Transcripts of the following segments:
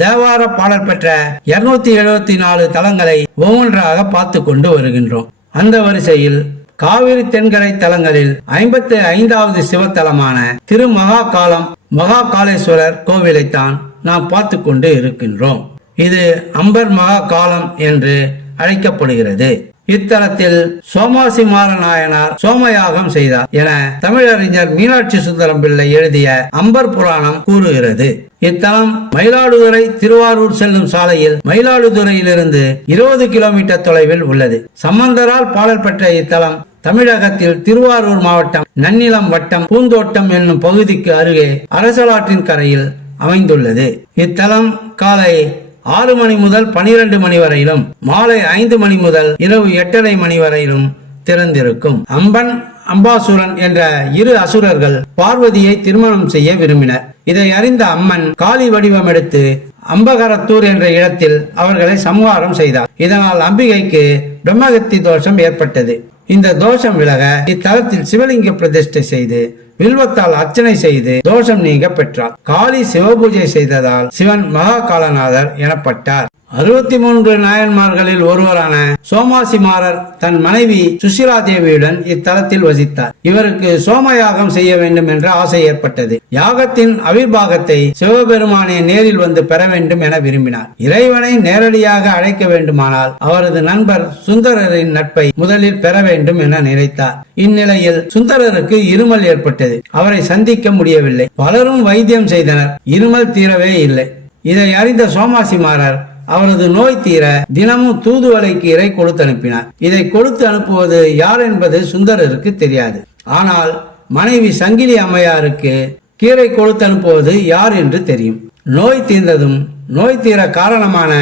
தேவார பாடல் பெற்ற 274 தலங்களை ஒவ்வொன்றாக பார்த்து கொண்டு வருகின்றோம். அந்த வரிசையில் காவிரி தென்கரை தலங்களில் 55வது சிவத்தலமான திருமகாகாலம் மகாகாலேஸ்வரர் கோவிலைத்தான் நாம் பார்த்து கொண்டு இருக்கின்றோம். இது அம்பர் மகாகாலம் என்று அழைக்கப்படுகிறது. இத்தலத்தில் சோமாசிமார நாயனார் சோமயாகம் செய்தார் என தமிழறிஞர் மீனாட்சி சுந்தரம் பிள்ளை எழுதிய அம்பர் புராணம் கூறுகிறது. இத்தலம் மயிலாடுதுறை திருவாரூர் செல்லும் சாலையில் மயிலாடுதுறையிலிருந்து 20 கிலோமீட்டர் தொலைவில் உள்ளது. சம்பந்தரால் பாடல் பெற்ற இத்தலம் தமிழகத்தில் திருவாரூர் மாவட்டம் நன்னிலம் வட்டம் பூந்தோட்டம் என்னும் பகுதிக்கு அருகே அரசலாற்றின் கரையில் அமைந்துள்ளது. இத்தலம் காலை 6 மணி முதல் 12 மணி வரையிலும் மாலை 5 மணி முதல் இரவு 8:30 மணி வரையிலும் திறந்திருக்கும். அம்பன் அம்பாசுரன் என்ற இரு அசுரர்கள் பார்வதியை திருமணம் செய்ய விரும்பினர். இதை அறிந்த அம்மன் காளி வடிவம் எடுத்து அம்பகரத்தூர் என்ற இடத்தில் அவர்களை சம்ஹாரம் செய்தார். இதனால் அம்பிகைக்கு பிரம்மகத்தி தோஷம் ஏற்பட்டது. இந்த தோஷம் விலக இத்தலத்தில் சிவலிங்க பிரதிஷ்டை செய்து வில்வத்தால் அர்ச்சனை செய்து தோஷம் நீங்க பெற்றார். காளி சிவபூஜை செய்ததால் சிவன் மகாகாலநாதர் எனப்பட்டார். 63 நாயன்மார்களில் ஒருவரான சோமாசிமாரர் தன் மனைவி சுசிலா தேவியுடன் இத்தலத்தில் வசித்தார். இவருக்கு சோமயாகம் செய்ய வேண்டும் என்ற ஆசை ஏற்பட்டது. யாகத்தின் அவிர்வாகத்தை சிவபெருமானே நேரில் வந்து பெற வேண்டும் என விரும்பினார். இறைவனை நேரடியாக அழைக்க வேண்டுமானால் அவரது நண்பர் சுந்தரரின் நட்பை முதலில் பெற வேண்டும் என நினைத்தார். இந்நிலையில் சுந்தரருக்கு இருமல் ஏற்பட்டது. அவரை சந்திக்க முடியவில்லை. பலரும் வைத்தியம் செய்தனர். இருமல் தீரவே இல்லை. இதை அறிந்த சோமாசிமாரர் அவரது நோய் தீர தினமும் தூதுவளை கீரை கொடுத்து அனுப்பினார். இதை கொடுத்து அனுப்புவது யார் என்பது சுந்தரருக்கு தெரியாது. ஆனால் மனைவி சங்கிலி அம்மையாருக்கு கீரை கொடுத்து அனுப்புவது யார் என்று தெரியும். நோய் தீர்ந்ததும் நோய் தீர காரணமான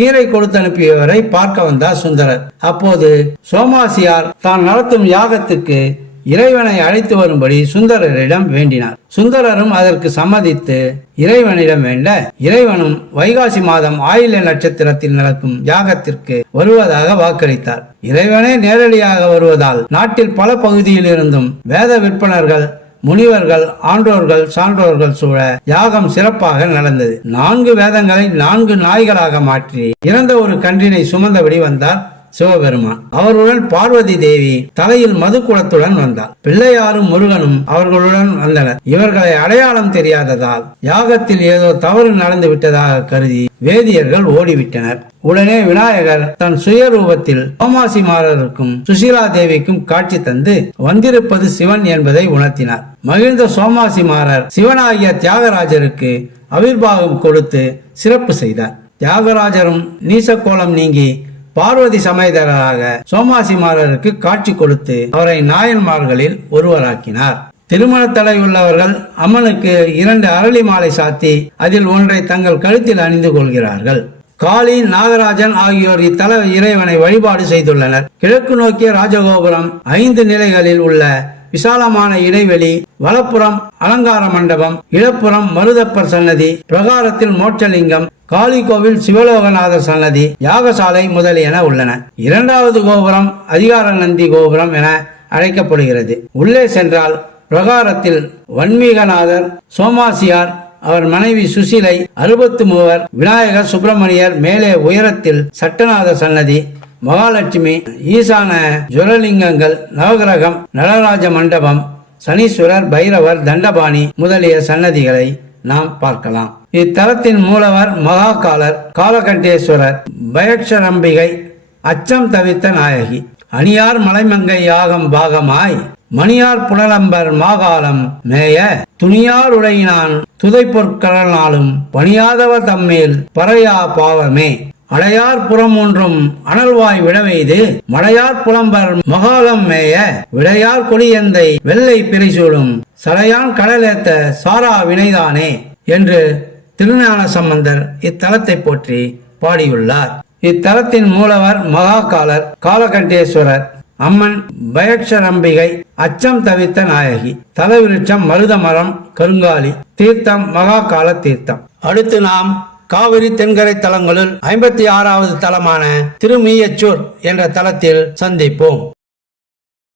கீரை கொடுத்து அனுப்பியவரை பார்க்க வந்தார் சுந்தரர். அப்போது சோமாசியார் தான் நடத்தும் யாகத்துக்கு இறைவனை அழைத்து வரும்படி சுந்தரரிடம் வேண்டினார். சுந்தரரும் அதற்கு சம்மதித்து இறைவனிடம் வேண்ட இறைவனும் வைகாசி மாதம் ஆயில்ய நட்சத்திரத்தில் நடக்கும் யாகத்திற்கு வருவதாக வாக்களித்தார். இறைவனே நேரடியாக வருவதால் நாட்டில் பல பகுதியில் இருந்தும் வேத விற்பனர்கள், முனிவர்கள், ஆன்றோர்கள், சான்றோர்கள் சூழ யாகம் சிறப்பாக நடந்தது. 4 வேதங்களை 4 நாய்களாக மாற்றி இறந்த ஒரு கன்றினை சுமந்தபடி வந்தார் சிவபெருமான். அவருடன் பார்வதி தேவி தலையில் மது குளத்துடன் வந்தார். பிள்ளையாரும் முருகனும் அவர்களுடன் வந்தனர். இவர்களை அடையாளம் தெரியாததால் யாகத்தில் ஏதோ தவறு நடந்து விட்டதாக கருதி வேதியர்கள் ஓடிவிட்டனர். உடனே விநாயகர் தன் சுயரூபத்தில் சோமாசிமாரருக்கும் சுசீலா தேவிக்கும் காட்சி தந்து வந்திருப்பது சிவன் என்பதை உணர்த்தினார். மகிழ்ந்த சோமாசிமாரர் சிவனாகிய தியாகராஜருக்கு அவிர்வாகம் கொடுத்து சிறப்பு செய்தார். தியாகராஜரும் நீசக்கோலம் நீங்கி பார்வதி சமேதராக சோமாசிமாரருக்கு காட்சி கொடுத்து அவரை நாயன்மார்களில் ஒருவராக்கினார். திருமண தடை உள்ளவர்கள் அம்மனுக்கு 2 அரளி மாலை சாத்தி அதில் ஒன்றை தங்கள் கழுத்தில் அணிந்து கொள்கிறார்கள். காளி, நாகராஜன் ஆகியோர் இத்தல இறைவனை வழிபாடு செய்துள்ளனர். கிழக்கு நோக்கிய ராஜகோபுரம் 5 நிலைகளில் உள்ள விசாலமான இடைவெளி, வலப்புறம் அலங்கார மண்டபம், இடப்புறம் மருதப்பர் சன்னதி, பிரகாரத்தில் மோட்சலிங்கம், காளி கோவில், சிவலோகநாதர் சன்னதி, யாகசாலை முதலியன உள்ளன. 2வது கோபுரம் அதிகார நந்தி கோபுரம் என அழைக்கப்படுகிறது. உள்ளே சென்றால் பிரகாரத்தில் வன்மீகநாதர், சோமாசியார், அவர் மனைவி சுசிலை, 63 விநாயகர், சுப்பிரமணியர், மேலே உயரத்தில் சட்டநாத சன்னதி, மகாலட்சுமி, ஈசான ஜுவலிங்கங்கள், நவகிரகம், நடராஜ மண்டபம், சனீஸ்வரர், பைரவர், தண்டபாணி முதலிய சன்னதிகளை நாம் பார்க்கலாம். இத்தலத்தின் மூலவர் மகாகாலர், காலகண்டேஸ்வரர், பயக்ஷரம்பிகை, அச்சம் தவித்த நாயகி, அணியார் மலைமங்கை யாகம் பாகமாய் மணியார் புனலம்பர் மாகாலம் மேய துணியார் உடையினான் துதை பொற்கடனாலும் பணியாதவர் தம்மேல் பறையா பாவமே அடையார் புறம் ஒன்றும் அனல்வாய் விடவெய்து மடையார் புலம்பர் மகாலம் மேய விடையார் கொடியந்தை வெள்ளை பிரிசூடும் சடையான் கடலேத்த சாரா வினைதானே என்று திருஞான சம்பந்தர் இத்தலத்தை போற்றி பாடியுள்ளார். இத்தலத்தின் மூலவர் மகாகாலர், காலகண்டேஸ்வரர், அம்மன் பயக்ஷரம்பிகை, அச்சம் தவித்த நாயகி, தலவிருட்சம் மருதமரம், கருங்காலி, தீர்த்தம் மகாகால தீர்த்தம். அடுத்து நாம் காவிரி தென்கரை தலங்களுள் 56வது தலமான திருமீயச்சூர் என்ற தலத்தில் சந்திப்போம்.